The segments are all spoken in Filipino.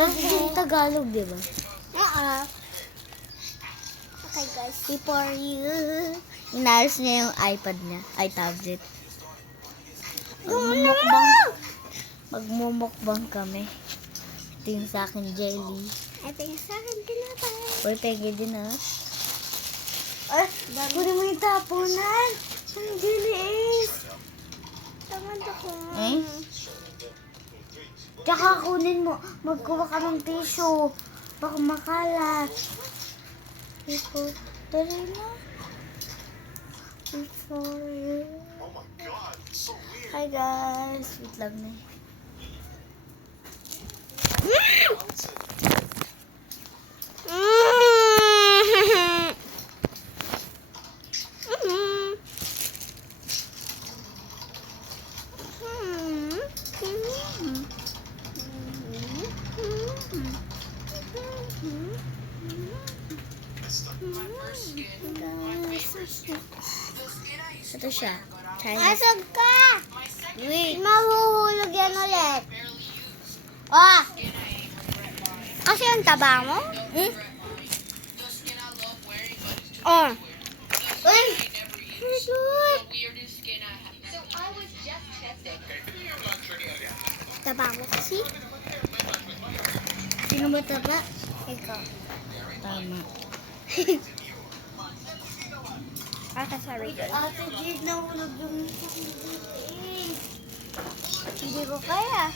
Pwede din Tagalog, di ba? Okay guys, for you. Inaayos niya yung iPad niya. Ay, tablet. Magmumukbang kami. Ito yung sa akin, jelly. Ito yung sa akin, tinapay. Uy, pegi din ah. Ay, kunin mo yung tapunan. Ang jelly is. Tama ko. Eh? Tsaka kunin mo. Magkuha ka ng tissue. Baka makalat. Ito, dali na. Before you. Hi guys. Wait lang na eh. Ito siya. China. Asog ka! Wait. Mahuhulog yan ulit. Oh! Kasi yung taba mo? Hmm? Oh. Uy! Taba mo kasi? Sino ba taba? Ikaw. Tama. Sorry guys. Ate Jade, nahulog yung Hindi ko kaya.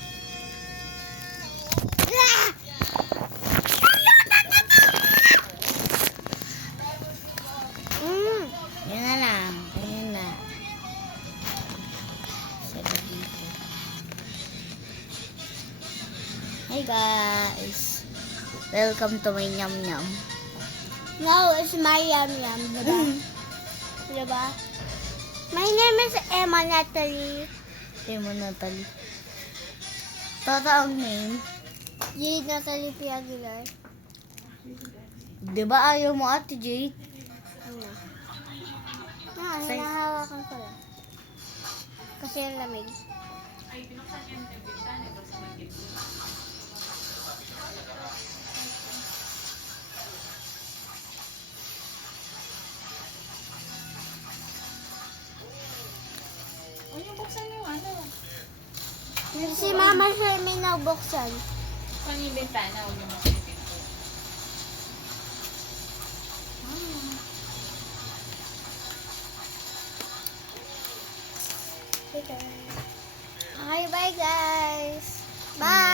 Yan na lang. Yan na. Sabi dito. Hey guys. Welcome to my Nyam Nyam. No, it's my yum yum, diba? Diba? My name is Emma Natalie. Say mo, Natalie. Totoong name. Jade Natalie P. Aguilar. Di ba ayaw mo, Ate Jade? Ano? Hinahawakan ko lang. Kasi yung lamig. Buksan yung ano. Si Mama Shermin nagbuksan. Buksan yung bintana. Huwag yung makipin ko. Okay, bye guys. Bye!